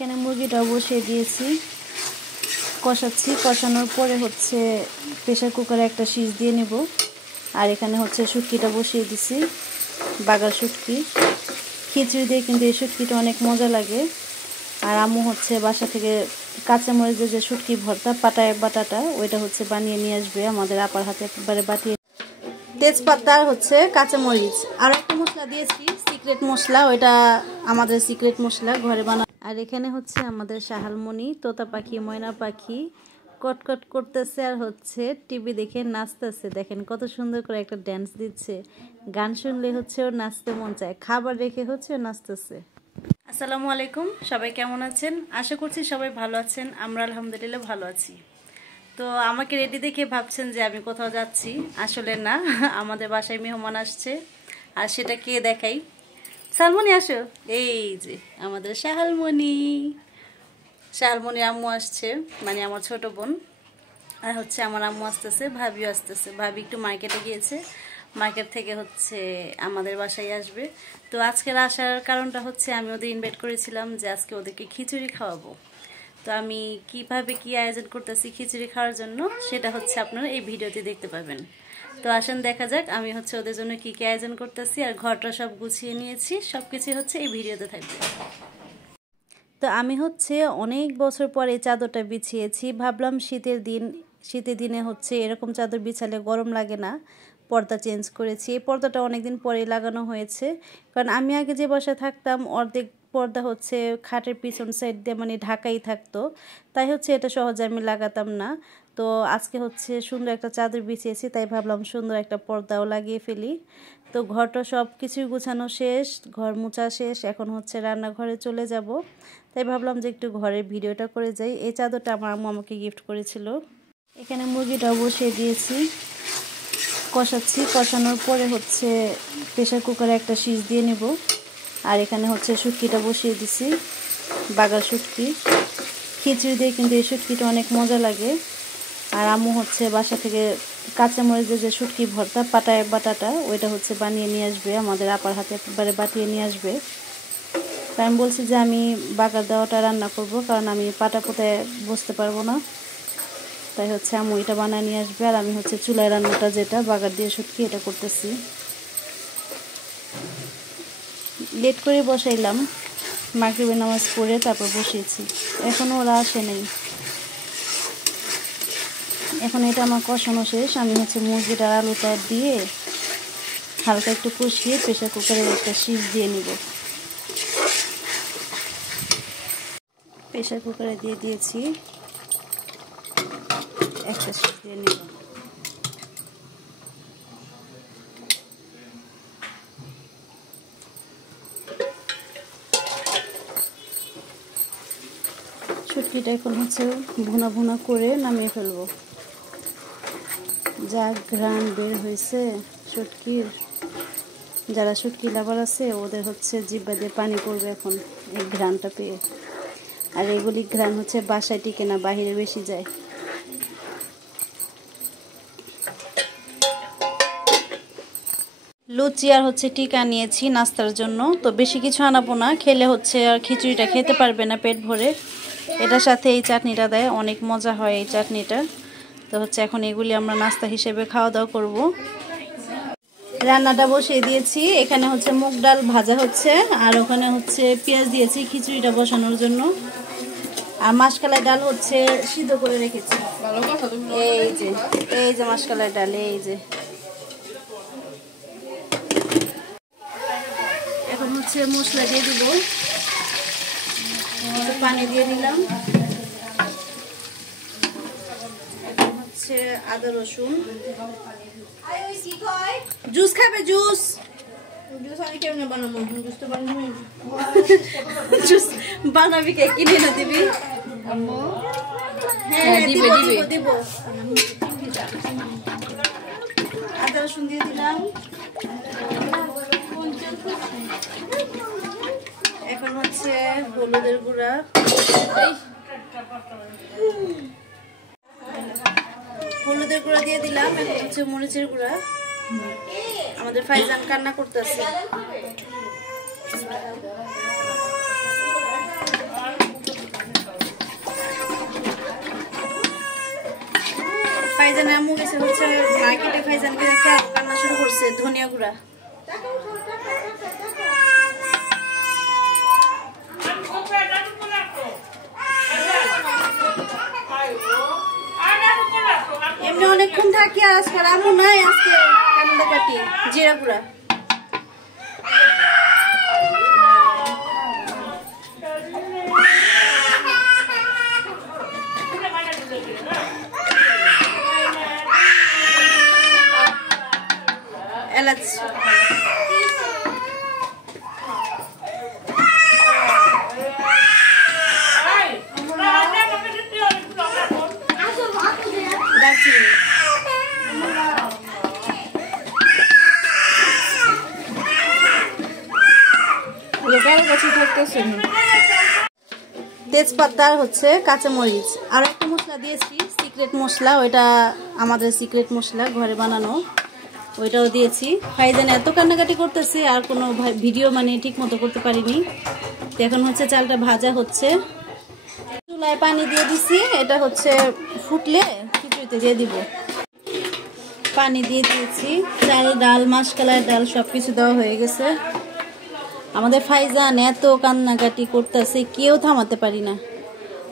এখানে মুরগিটাও বসিয়ে দিয়েছি, কষাচ্ছি। কষানোর পরে হচ্ছে প্রেসার কুকারে একটা সিজ দিয়ে নেব। আর এখানে হচ্ছে শুটকিটা বসিয়ে দিছি, বাগার শুটকি। খিচুড়ি দিয়ে কিন্তু এই শুটকিটা অনেক মজা লাগে। আর আম্মু হচ্ছে বাসা থেকে কাঁচামরিচ যে শুটকি ভর্তা পাটায় বাটাটা ওইটা হচ্ছে বানিয়ে নিয়ে আসবে, আমাদের আপার হাতে একবারে বাটিয়ে। তেজপাতা হচ্ছে কাঁচামরিচ আর একটা মশলা দিয়েছি, সিক্রেট মশলা, ওইটা আমাদের সিক্রেট মশলা ঘরে বানা। আর এখানে হচ্ছে আমাদের শাহালমণি তোতা পাখি ময়না পাখি কটকট করতেছে আর হচ্ছে টিভি দেখে নাচতেছে। দেখেন কত সুন্দর করে একটা ড্যান্স দিচ্ছে, গান শুনলে হচ্ছে ওর নাচতে মন চায়, খাবার রেখে হচ্ছে ও নাচতেছে। আসসালামু আলাইকুম, সবাই কেমন আছেন? আশা করছি সবাই ভালো আছেন। আমরা আলহামদুলিল্লাহ ভালো আছি। তো আমাকে রেডি দেখে ভাবছেন যে আমি কোথাও যাচ্ছি, আসলে না, আমাদের বাসায় মেহমান আসছে। আর সেটা কে দেখাই, শালমণি আসো, এই যে আমাদের শাহালমণি। শাহালমণির আম্মু আসছে, মানে আমার ছোট বোন। আর হচ্ছে আমার আম্মু আসতেছে, ভাবিও আসতেছে। ভাবি একটু মার্কেটে গিয়েছে, মার্কেট থেকে হচ্ছে আমাদের বাসায় আসবে। তো আজকের আসার কারণটা হচ্ছে আমি ওদের ইনভাইট করেছিলাম যে আজকে ওদেরকে খিচুড়ি খাওয়াবো। তো আমি কিভাবে কি আয়োজন করতেছি খিচুড়ি খাওয়ার জন্য সেটা হচ্ছে আপনারা এই ভিডিওতে দেখতে পাবেন। তো আসেন দেখা যাক আমি হচ্ছে ওদের জন্য কি কি আয়োজন করতেছি। আর ঘরটা সব গুছিয়ে নিয়েছি, সবকিছু হচ্ছে এই ভিডিওতে থাকবে। তো আমি হচ্ছে অনেক বছর পর এই চাদরটা বিছিয়েছি। ভাবলাম শীতের দিনে হচ্ছে এরকম চাদর বিছালে গরম লাগে না, পর্দা চেঞ্জ করেছি। এই পর্দাটা অনেকদিন পরে লাগানো হয়েছে, কারণ আমি আগে যে বাসায় থাকতাম অর্ধেক পর্দা হচ্ছে খাটের পিছন সাইড দিয়ে মানে ঢাকাই থাকতো, তাই হচ্ছে এটা সহজে আমি লাগাতাম না। তো আজকে হচ্ছে সুন্দর একটা চাদর বিছিয়েছি, তাই ভাবলাম সুন্দর একটা পর্দাও লাগিয়ে ফেলি। তো ঘরটা সব কিছুই গুছানো শেষ, ঘর মোছা শেষ, এখন হচ্ছে রান্নাঘরে চলে যাব। তাই ভাবলাম যে একটু ঘরের ভিডিওটা করে যাই। এই চাদরটা আমার আম্মু আমাকে গিফট করেছিল। এখানে মুরগিটাও বসিয়ে দিয়েছি, কষাচ্ছি। কষানোর পরে হচ্ছে প্রেসার কুকারে একটা সিজ দিয়ে নেব। আর এখানে হচ্ছে শুটকিটা বসিয়ে দিছি, বাগার শুটকি। খিচুড়ি দিয়ে কিন্তু এই শুটকিটা অনেক মজা লাগে। আর আম্মু হচ্ছে বাসা থেকে কাঁচামরিচ যে শুটকি ভর্তা পাটায় বাটাটা ওইটা হচ্ছে বানিয়ে নিয়ে আসবে, আমাদের আপার হাতে একবারে বাটিয়ে নিয়ে আসবে। তাই আমি বলছি যে আমি বাগার দেওয়াটা রান্না করব, কারণ আমি পাটা পোতায় বসতে পারবো না। তাই হচ্ছে আম্মু এটা বানিয়ে নিয়ে আসবে। আর আমি হচ্ছে চুলায় রান্নাটা যেটা বাগার দিয়ে শুটকি এটা করতেছি। লেট করে বসাইলাম, মাগরিবের নামাজ পড়ে তারপর বসিয়েছি, এখনও ওরা আসে নাই। এখন এটা আমার কষানো শেষ। আমি হচ্ছে মুরগিটার আলুটা দিয়ে হালকা একটু কষিয়ে প্রেসার কুকারে একটা সিজ দিয়ে নিব। প্রেসার কুকারে দিয়ে দিয়েছি, একটা সিজ দিয়ে নিব। শুটকিটা এখন হচ্ছে ভুনা ভুনা করে নামিয়ে ফেলবো। যা ঘ্রাণ বের হয়েছে শুটকির, যারা শুটকি লাভার আছে ওদের হচ্ছে জিহ্বা দিয়ে পানি পড়বে এখন এই ঘ্রাণটা পেয়ে। আর এগুলি ঘ্রাণ হচ্ছে বাসায় টিকে না, বাহিরে বেশি যায়। লুচি আর হচ্ছে টিকা নিয়েছি নাস্তার জন্য। তো বেশি কিছু আনাবো না, খেলে হচ্ছে আর খিচুড়িটা খেতে পারবে না পেট ভরে। এটার সাথে এই চাটনিটা দেয়, অনেক মজা হয় এই চাটনিটা। তো হচ্ছে এখন এগুলি আমরা নাস্তা হিসেবে খাওয়া দাওয়া করব। রান্নাটা বসিয়ে দিয়েছি, এখানে হচ্ছে মুগ ডাল ভাজা হচ্ছে, আর ওখানে হচ্ছে পেঁয়াজ দিয়েছি খিচুড়িটা বসানোর জন্য। আর মাসকালাই ডাল হচ্ছে সিদ্ধ করে রেখেছি। এই যে মাসকালাই ডাল, এই যে। এখন হচ্ছে মশলা দিয়ে দিব, পানি দিয়ে দিলাম। এখন হচ্ছে আদা রসুন। জুস খাবে? জুস আমি কেমনে বানাবো? জুস তো বানাবো, জুস বানাবি কে, কিনে না দিবি? হ্যাঁ দিব। আদা রসুন দিয়ে দিলাম। এখন হচ্ছে হলুদের গুঁড়া, দিয়ে দিলাম। এখন হচ্ছে মরিচের গুঁড়া। আমাদের ফাইজান কান্না করতেছে। ফাইজান আম্মু গেছে হচ্ছে মার্কেটে, ফাইজানকে দেখে কান্না শুরু করছে ধনিয়া গুঁড়া। এমনি অনেকক্ষণ থাকি আর আজকে আম্মু নাই, আজকে কান্না কাটি জিরা গুঁড়া। এলাচ তেজপাতা হচ্ছে কাঁচামরিচ আর একটা মশলা দিয়েছি সিক্রেট মশলা, ওইটা আমাদের সিক্রেট মশলা ঘরে বানানো, ওইটাও দিয়েছি। ফাইজান এত কান্নাকাটি করতেছে আর কোনো ভিডিও মানে ঠিক মতো করতে পারিনি। তো এখন হচ্ছে চালটা ভাজা হচ্ছে, চুলায় পানি দিয়ে দিছি, এটা হচ্ছে ফুটলে খিচুড়িতে দিয়ে দিব। পানি দিয়ে দিয়েছি, চাল ডাল মাসকলাই ডাল সব কিছু দেওয়া হয়ে গেছে। আমাদের ফাইজান এত কান্নাকাটি করতেছে, কেউ থামাতে পারি না।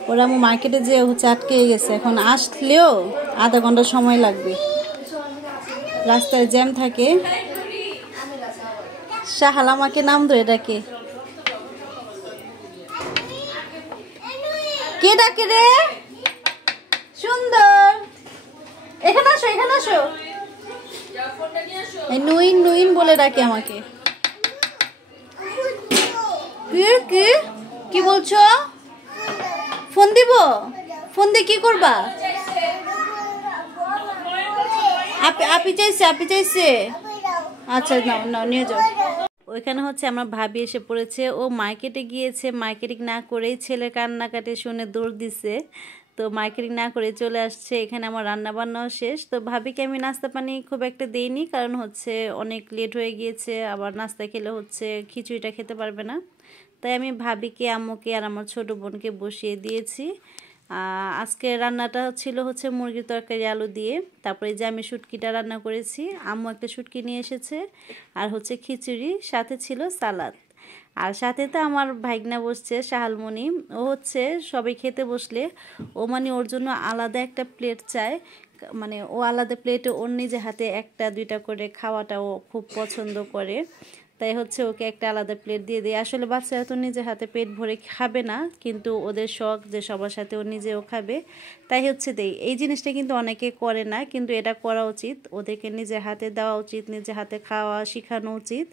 ওরা আমার মার্কেটে যে হচ্ছে আটকে গেছে, এখন আসলেও আধা ঘন্টা সময় লাগবে, রাস্তায় জ্যাম থাকে। শাহাল আমাকে নাম ধরে ডাকে, কে ডাকে রে? সুন্দর, এখানে আসো, এখানে আসো। নুইন নুইন বলে ডাকে আমাকে। কি বলছো? ফোন দিব? ফোন দিয়ে কি করবা? আপি চাইছে, আপি চাইছে। আচ্ছা নাও নাও, নিয়ে যাও। ওইখানে হচ্ছে আমার ভাবি এসে পড়েছে, ও মার্কেটে গিয়েছে, মার্কেটিং না করেই ছেলে কান্নাকাটি শুনে দৌড় দিছে, তো মার্কেটিং না করে চলে আসছে। এখানে আমার রান্না বান্নাও শেষ। তো ভাবিকে আমি নাস্তা পানি খুব একটা দেইনি, কারণ হচ্ছে অনেক লেট হয়ে গিয়েছে, আবার নাস্তা খেলে হচ্ছে খিচুড়িটা খেতে পারবে না। তাই আমি ভাবিকে, আম্মুকে আর আমার ছোট বোনকে বসিয়ে দিয়েছি। আজকে রান্নাটা ছিল হচ্ছে মুরগির তরকারি আলু দিয়ে, তারপরে যে আমি শুটকিটা রান্না করেছি, আম্মু একটা শুটকি নিয়ে এসেছে, আর হচ্ছে খিচুড়ি, সাথে ছিল সালাদ। আর সাথে তো আমার ভাইগনা বসছে শাহালমণি, ও হচ্ছে সবাই খেতে বসলে ও মানে ওর জন্য আলাদা একটা প্লেট চায়, মানে ও আলাদা প্লেটে ওর নিজে হাতে একটা দুইটা করে খাওয়াটা ও খুব পছন্দ করে। তাই হচ্ছে ওকে একটা আলাদা প্লেট দিয়ে দিই। আসলে বাচ্চারা তো নিজে হাতে পেট ভরে খাবে না, কিন্তু ওদের শখ যে সবার সাথে ও নিজেও খাবে, তাই হচ্ছে দেই। এই জিনিসটা কিন্তু অনেকে করে না, কিন্তু এটা করা উচিত, ওদেরকে নিজে হাতে দেওয়া উচিত, নিজে হাতে খাওয়া শেখানো উচিত।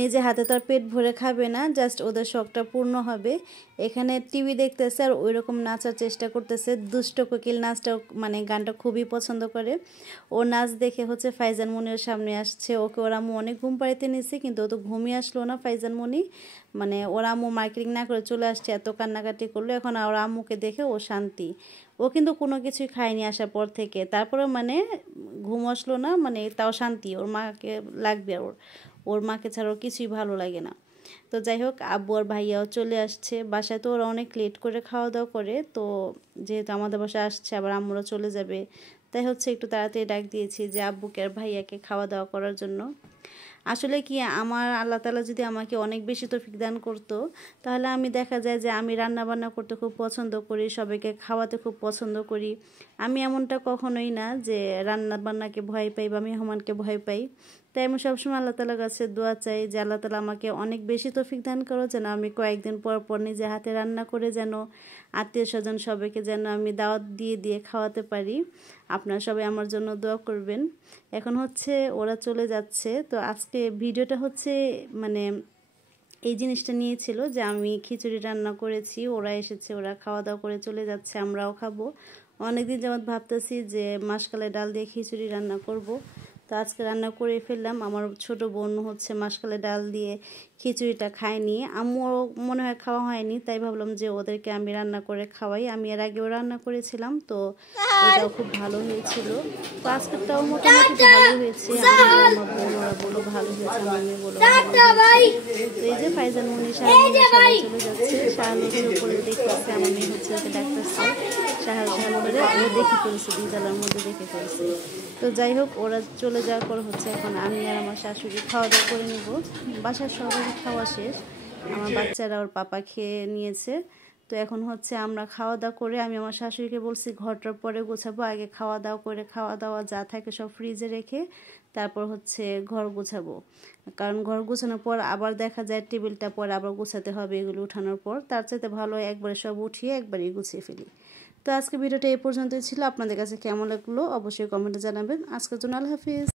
নিজে হাতে তো আর পেট ভরে খাবে না, জাস্ট ওদের শখটা পূর্ণ হবে। এখানে টিভি দেখতেছে আর ওই রকম নাচার চেষ্টা করতেছে। দুষ্ট কোকিল নাচটা মানে গানটা খুবই পছন্দ করে। ও নাচ দেখে হচ্ছে ফাইজান মনির সামনে আসছে, ওকে ওর আম্মু অনেক ঘুম পাড়িতে নিচ্ছে, কিন্তু ও তো ঘুমিয়ে আসলো না ফাইজান মনি, মানে ওর আম্মু মার্কেটিং না করে চলে আসছে, এত কান্নাকাটি করলো। এখন ওর আম্মুকে দেখে ও শান্তি, ও কিন্তু কোনো কিছুই খায়নি আসার পর থেকে, তারপরে মানে ঘুম আসলো না, মানে তাও শান্তি, ওর মাকে লাগবে, ওর মাকে ছাড়া ওর কিছুই ভালো লাগে না। তো যাই হোক, আব্বু আর ভাইয়াও চলে আসছে বাসায়, তো ওরা অনেক লেট করে খাওয়া দাওয়া করে, তো যেহেতু আমাদের বাসায় আসছে আবার আম্মুরা চলে যাবে, তাই হচ্ছে একটু তাড়াতাড়ি ডাক দিয়েছি যে আব্বুকে আর ভাইয়াকে খাওয়া দাওয়া করার জন্য। আসলে কি, আমার আল্লাহ তাআলা যদি আমাকে অনেক বেশি তৌফিক দান করতো, তাহলে আমি দেখা যায় যে আমি রান্না বান্না করতে খুব পছন্দ করি, সবাইকে খাওয়াতে খুব পছন্দ করি। আমি এমনটা কখনোই না যে রান্না বান্নাকে ভয় পাই বা মেহমানকে ভয় পাই। তাই আমি সবসময় আল্লাহ তাআলার কাছে দোয়া চাই যে আল্লাহ তাআলা আমাকে অনেক বেশি তৌফিক দান করো, যেন আমি কয়েকদিন পর পর নিজে হাতে রান্না করে যেন আত্মীয় স্বজন সবাইকে যেন আমি দাওয়াত দিয়ে দিয়ে খাওয়াতে পারি। আপনারা সবাই আমার জন্য দোয়া করবেন। এখন হচ্ছে ওরা চলে যাচ্ছে, তো আজকে ভিডিওটা হচ্ছে মানে এই জিনিসটা নিয়েছিল যে আমি খিচুড়ি রান্না করেছি, ওরা এসেছে, ওরা খাওয়া দাওয়া করে চলে যাচ্ছে, আমরাও খাবো। অনেকদিন যাবত ভাবতেছি যে মাসকলাই ডাল দিয়ে খিচুড়ি রান্না করব, তো আজকে রান্না করে ফেললাম। আমার ছোট বোন হচ্ছে মাসকালের ডাল দিয়ে খিচুড়িটা খায়নি, আম্মুর মনে হয় খাওয়া হয়নি, তাই ভাবলাম যে ওদেরকে আমি রান্না করে খাওয়াই। আমি এর আগেও রান্না করেছিলাম, তো এটাও খুব ভালো হয়েছিল। তো আজকেরটাও মোটামুটি ভালো হয়েছে। আমার বোন ওরা বলো ভালো হয়েছে, আমার মেয়ে বলো ভালো হয়েছে। তো এই যে ফাইজান মুনি শাহালুনি সবাই চলে যাচ্ছে। শাহালুনির উপরে দেখতেছে, আমার মেয়ে হচ্ছে ওকে ডাকতেছে শাহাল শাহাল করে, ও দেখে ফেলছে, দুইতলার মধ্যে দেখে ফেলছে। তো যাই হোক, ওরা চলে যাওয়ার পর হচ্ছে এখন আমি আর আমার শাশুড়ি খাওয়া দাওয়া করে নেব। বাসার সবারই খাওয়া শেষ, আমার বাচ্চারা ওর পাপা খেয়ে নিয়েছে। তো এখন হচ্ছে আমরা খাওয়া দাওয়া করে, আমি আমার শাশুড়িকে বলছি ঘরটার পরে গোছাবো, আগে খাওয়া দাওয়া করে খাওয়া দাওয়া যা থাকে সব ফ্রিজে রেখে তারপর হচ্ছে ঘর গোছাবো। কারণ ঘর গোছানোর পর আবার দেখা যায় টেবিলটা পরে আবার গোছাতে হবে, এগুলো উঠানোর পর তার চাইতে ভালো একবারে সব উঠিয়ে একবারেই গুছিয়ে ফেলি। তো আজকে ভিডিওটা এই পর্যন্তই ছিল। আপনাদের কাছে কেমন লাগলো অবশ্যই কমেন্টে জানাবেন। আজকের জন্য আল্লাহ হাফিজ।